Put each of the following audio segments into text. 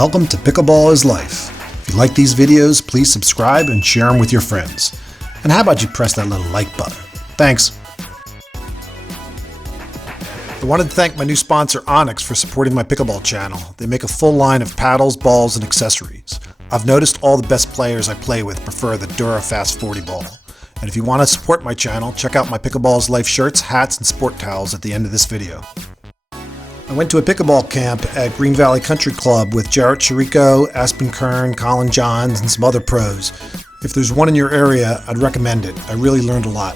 welcome to Pickleball is Life. If you like these videos, please subscribe and share them with your friends. And how about you press that little like button? Thanks. I wanted to thank my new sponsor Onyx for supporting my pickleball channel. They make a full line of paddles, balls, and accessories. I've noticed all the best players I play with prefer the DuraFast 40 ball. And if you want to support my channel, check out my Pickleball is Life shirts, hats, and sport towels at the end of this video. I went to a pickleball camp at Green Valley Country Club with Jarrett Chirico, Aspen Kern, Collin Johns, and some other pros. If there's one in your area, I'd recommend it. I really learned a lot.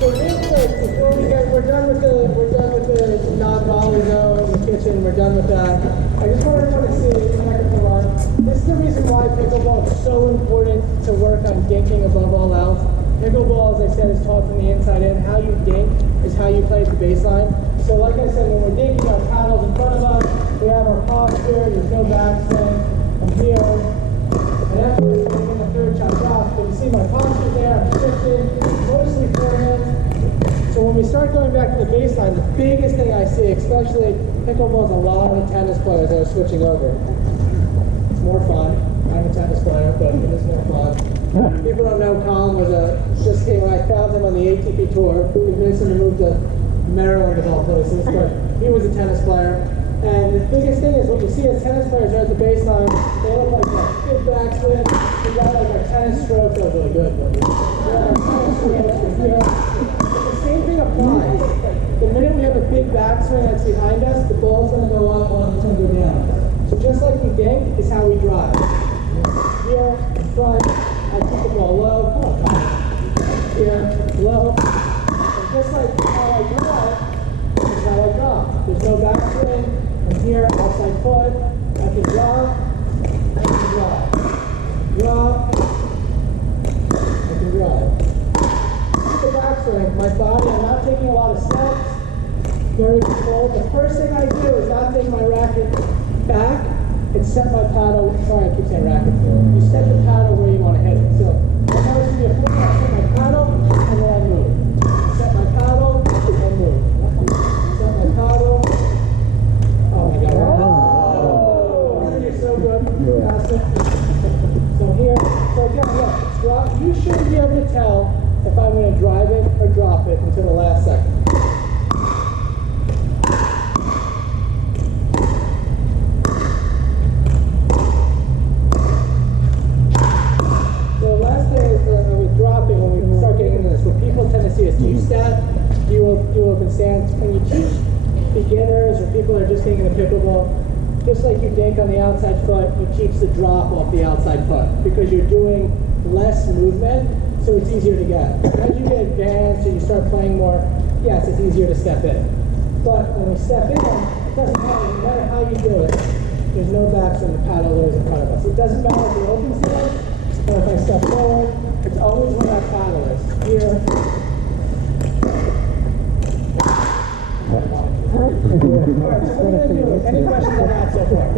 So real quick, before we're done with the non-volley zone in the kitchen, we're done with that. I just want everyone to see this is the reason why pickleball is so important to work on dinking above all else. Pickleball, as I said, is taught from the inside in. How you dink is how you play at the baseline. So like I said, when we're dinking, our paddles in front of us, we have our posture, there's no backswing. I'm here. And after this, I'm in the third shot drop. But you see my posture there, I'm shifting, mostly forehand. So when we start going back to the baseline, the biggest thing I see, especially pickleball, is a lot of tennis players that are switching over. It's more fun. I'm a tennis player, but it is more fun. People don't know Collin just came when I found him on the ATP tour. We convinced him to move to Maryland of all places, but he was a tennis player. And the biggest thing is what you see as tennis players are at the baseline, they look like that big backswing. We got like our tennis stroke, that was really good. But the same thing applies. The minute we have a big backswing that's behind us, the ball's going to go up or it's going to go down. So just like we dink is how we drive. Here, front, I keep the ball low. Come on, Collin. Here, low. And just like how I drive, is how I drop. There's no backswing. I'm here, outside foot. I can drop. I can drive. Drop. I can drive. Keep the backswing. My body, I'm not taking a lot of steps. Very controlled. The first thing I do is not take my racket back and set my paddle. Sorry, I keep saying racket. You set the paddle where you want to hit it. So if I was to be a foot, I set my paddle and then I move. Set my paddle and move. Set my paddle. Oh my God! Oh, you're so good. Pass it. So here. So again, look. Drop. You shouldn't be able to tell if I'm going to drive it or drop it until the last second. When you teach beginners or people that are just getting into pickleball, just like you dink on the outside foot, you teach the drop off the outside foot because you're doing less movement, so it's easier to get. As you get advanced and you start playing more, yes, it's easier to step in. But when we step in, it doesn't matter. No matter how you do it, there's no backswing. The paddle is in front of us. It doesn't matter if it opens here or if I step forward. It's always where that paddle is. Here. Alright, so what are you going to do? Any questions on that so far?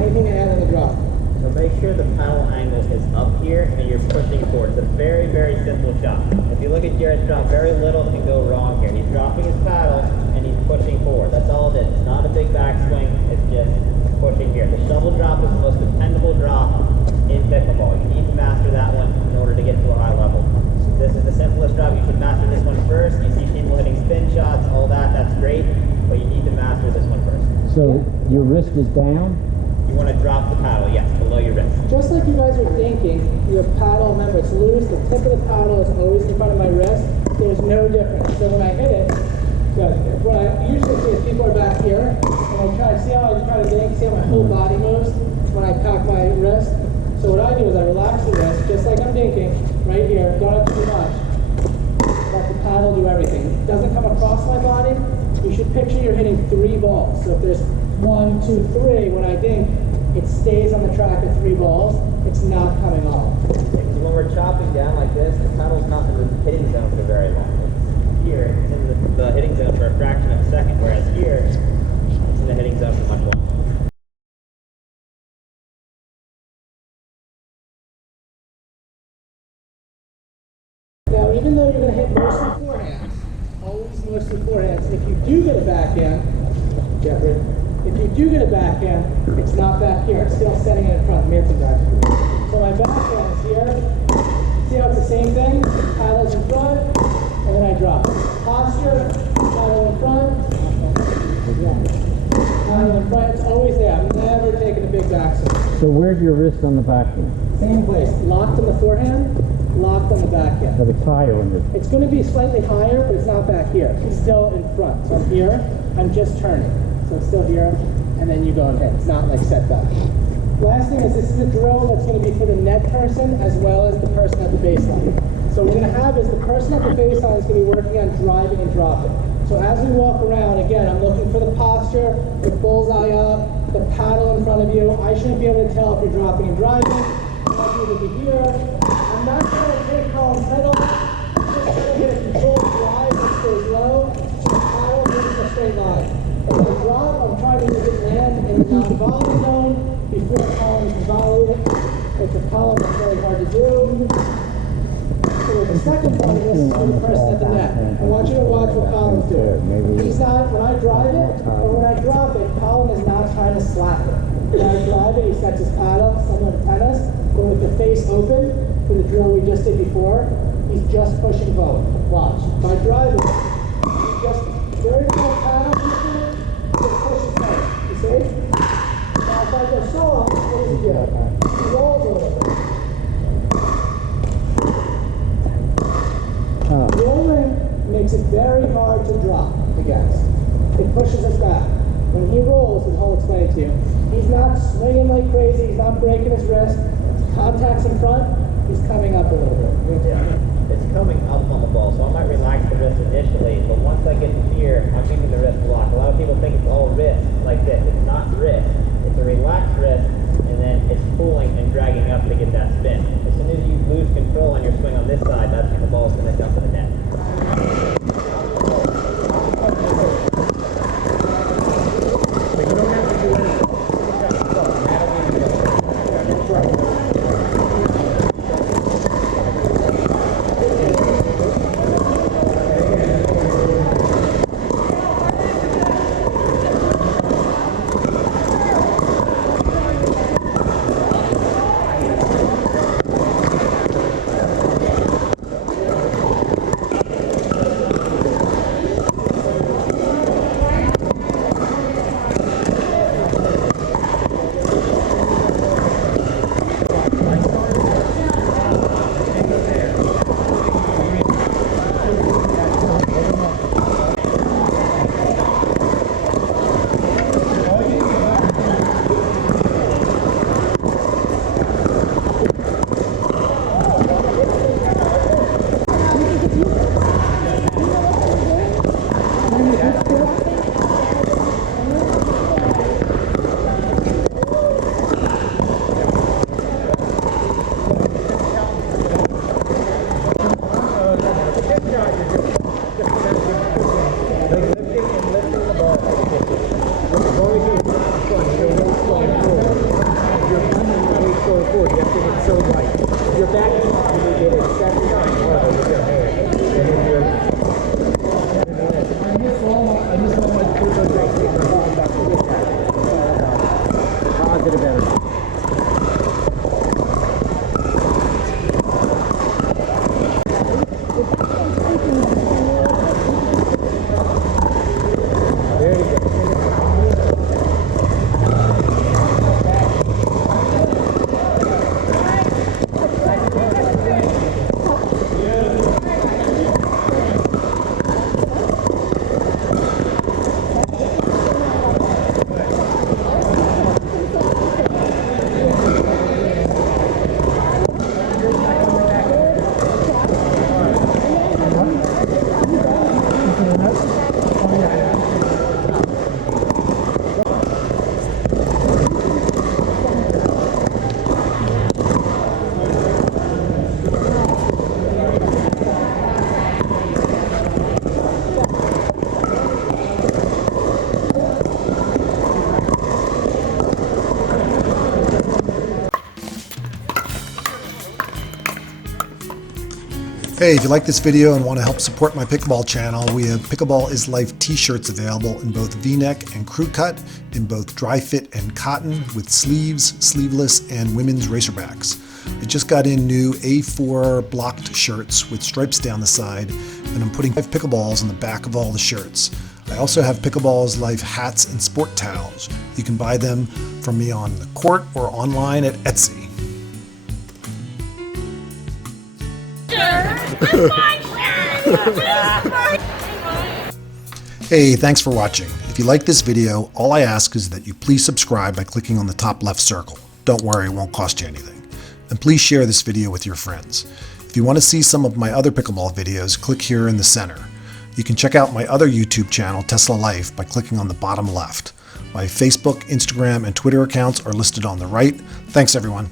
Anything to add on the drop? So make sure the paddle angle is up here and you're pushing forward. It's a very, very simple shot. If you look at Jarrett's drop, very little can go wrong here. He's dropping his paddle and he's pushing forward. That's all it is. It's not a big backswing. It's just pushing here. The shovel drop is the most dependable drop in pickleball. You need to master that one in order to get to a high level. This is the simplest drop. You should master this one first. You see people hitting spin shots, all that. That's great. But you need to master this one first. So your wrist is down? You want to drop the paddle, yes, below your wrist. Just like you guys are thinking, your paddle, remember, it's loose. The tip of the paddle is always in front of my wrist. There's no difference. So when I hit it, what I usually see is people are back here, and I try to see how I try to dink, see how my whole body moves when I cock my wrist. So what I do is I relax the wrist, just like I'm dinking, right here. Don't have too much. Let the paddle do everything. It doesn't come across my body. You should picture you're hitting 3 balls. So if there's 1, 2, 3, when I dink, it stays on the track of 3 balls. It's not coming off. Because when we're chopping down like this, the paddle's not in the hitting zone for very long. It's here, it's in the hitting zone for a fraction of a second, whereas here, it's in the hitting zone for much longer. Now, even though you're going to hit mostly forehands, always mostly forehands, if you do get a backhand, Jeffrey, If you do get a backhand, it's not back here. It's still setting it in front. Manson back. So my backhand is here. See how it's the same thing? Paddles in front, and then I drop. Posture, paddle in front. Paddle in front. It's always there. I'm never taking a big backswing. So where's your wrist on the backhand? Same place. Locked on the forehand, locked on the backhand. So it's higher on your... It's going to be slightly higher, but it's not back here. It's still in front. So I'm here. I'm just turning. So it's still here, and then you go and hit. It's not like set back. Last thing is this is a drill that's going to be for the net person as well as the person at the baseline. So what we're going to have is the person at the baseline is going to be working on driving and dropping. So as we walk around, again, I'm looking for the posture, the bullseye up, the paddle in front of you. I shouldn't be able to tell if you're dropping and driving. I want you to be here. I'm not trying to take Collin's pedal. I'm just trying to get a controlled drive that stays low. So the paddle moves in a straight line. If I drop, I'm trying to make it land in the non-volley zone before Collin can volley it. It's a Collin that's very hard to do. So the second part of this is for the person at the net. I want you to watch what Collin's doing. He's not, when I drive it, or when I drop it, Collin is not trying to slap it. When I drive it, he sets his paddle, similar to tennis, but with the face open, for the drill we just did before, he's just pushing forward. Watch. If I drive it, he's just very full paddle, just pushing forward. You see? Now if I go soft, what does he do? He rolls a little bit. Rolling makes it very hard to drop against. It pushes us back. When he rolls, as I'll explain it to you, he's not swinging like crazy, he's not breaking his wrist. Contact's in front, he's coming up a little bit. Yeah. It's coming up on the ball, so I might relax the wrist initially, but once I get here, I'm keeping the wrist locked. A lot of people think it's all wrist like this. It's not wrist. It's a relaxed wrist, and then it's pulling and dragging up to get that spin. As soon as you lose control on your swing on this side, that's when the ball's going to jump to the net. But you don't have to do anything. Hey, if you like this video and want to help support my pickleball channel, we have Pickleball is Life t-shirts available in both V-neck and crew cut, in both dry fit and cotton, with sleeves, sleeveless, and women's racerbacks. I just got in new A4 blocked shirts with stripes down the side, and I'm putting 5 pickleballs on the back of all the shirts. I also have Pickleball is Life hats and sport towels. You can buy them from me on the court or online at Etsy. Hey, thanks for watching. If you like this video, all I ask is that you please subscribe by clicking on the top left circle. Don't worry, it won't cost you anything. And please share this video with your friends. If you want to see some of my other pickleball videos, click here in the center. You can check out my other YouTube channel, Tesla Life, by clicking on the bottom left. My Facebook, Instagram, and Twitter accounts are listed on the right. Thanks, everyone.